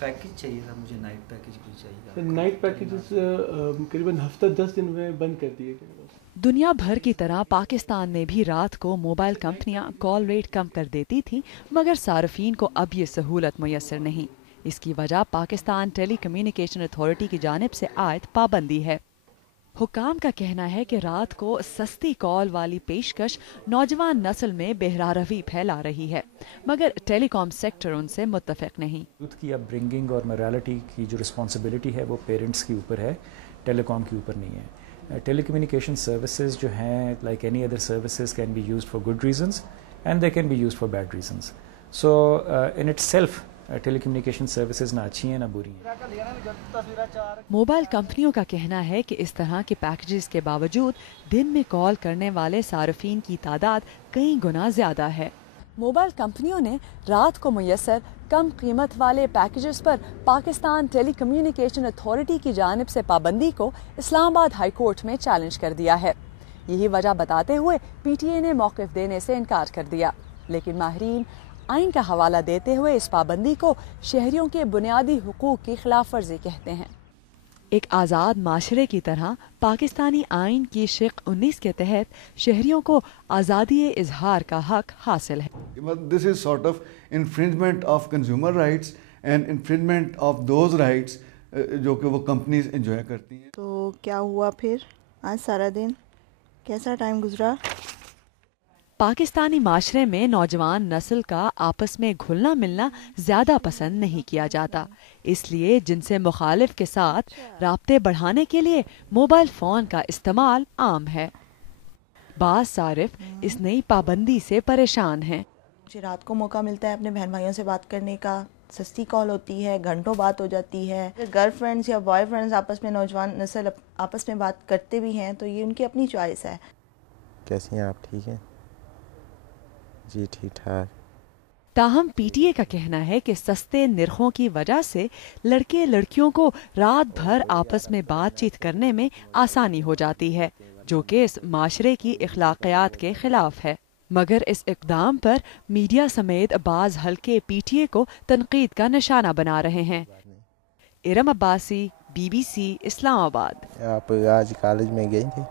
Package चाहिए था मुझे, नाइट पैकेज भी चाहिए। नाइट पैकेजेस करीबन हफ्ता 10 दिन में बंद कर दिए गए। दुनिया भर की तरह पाकिस्तान में भी रात को मोबाइल कंपनियां कॉल रेट कम कर देती थीं, मगर सार्फिन को अब ये सहूलत मुयस्सर नहीं। इसकी वजह पाकिस्तान टेली कम्युनिकेशन अथॉरिटी की जानिब से आयद पाबंदी है। हुकाम का कहना है कि रात को सस्ती कॉल वाली पेशकश नौजवान नस्ल में बेहरारवी फैला रही है, मगर टेलीकॉम सेक्टर उनसे मुत्तफिक नहीं। यूथ की अपब्रिंगिंग और मोरालिटी की जो रिस्पॉन्सिबिलिटी है वो पेरेंट्स के ऊपर है, टेलीकॉम के ऊपर नहीं है। टेलीकम्युनिकेशन सर्विसेज जो हैं, like any other services, can be used for good reasons and they can be used for bad reasons. So in itself telecommunication services ना अच्छी हैं ना बुरी हैं। मोबाइल कंपनियों का कहना है कि इस तरह के पैकेजेस के बावजूद दिन में कॉल करने वाले सार्फिन की तादाद कई गुना ज्यादा है। मोबाइल कंपनियों ने रात को मुयस्सर कम कीमत वाले पैकेजेस पर पाकिस्तान टेली कम्युनिकेशन अथॉरिटी की जानिब से पाबंदी को इस्लामाबाद हाई कोर्ट में चैलेंज कर दिया है। यही वजह बताते हुए PTA ने मौक़िफ़ देने से इनकार कर दिया, लेकिन माहिरीन आइन का हवाला देते हुए इस पाबंदी को शहरियों के बुनियादी हुकूक की खिलाफ वर्जी कहते हैं। एक आज़ाद माशरे की तरह पाकिस्तानी आइन की शिक 19 के तहत शहरियों को आज़ादी इजहार का हक हासिल है। This is sort of infringement of consumer rights and infringement of those rights जो कि वो कंपनीज एंजॉय करती हैं। तो क्या हुआ फिर आज सारा दिन, कैसा टाइम गुजरा? पाकिस्तानी माशरे में नौजवान नस्ल का आपस में घुलना मिलना ज्यादा पसंद नहीं किया जाता, इसलिए जिनसे मुखालिफ के साथ राब्ते बढ़ाने के लिए मोबाइल फोन का इस्तेमाल आम है। बाज़ सारिफ इस नई पाबंदी से परेशान हैं। मुझे रात को मौका मिलता है अपने बहन भाइयों से बात करने का, सस्ती कॉल होती है, घंटों बात हो जाती है। गर्लफ्रेंड्स या बॉयफ्रेंड्स आपस में, नौजवान नस्ल आपस में बात करते भी हैं, तो ये उनकी अपनी चॉइस है। कैसी हैं आप? ठीक हैं जी, ठीक ठाक। ताहम PTA का कहना है कि सस्ते निर्खों की वजह से लड़के लड़कियों को रात भर आपस में बातचीत करने में आसानी हो जाती है, जो कि इस माशरे की इखलाकियात के खिलाफ है। मगर इस इक़दाम पर मीडिया समेत बाज़ हल्के PTA को तनकीद का निशाना बना रहे हैं। इरम अब्बासी, BBC, इस्लामाबाद। आप आज कॉलेज में गई थी?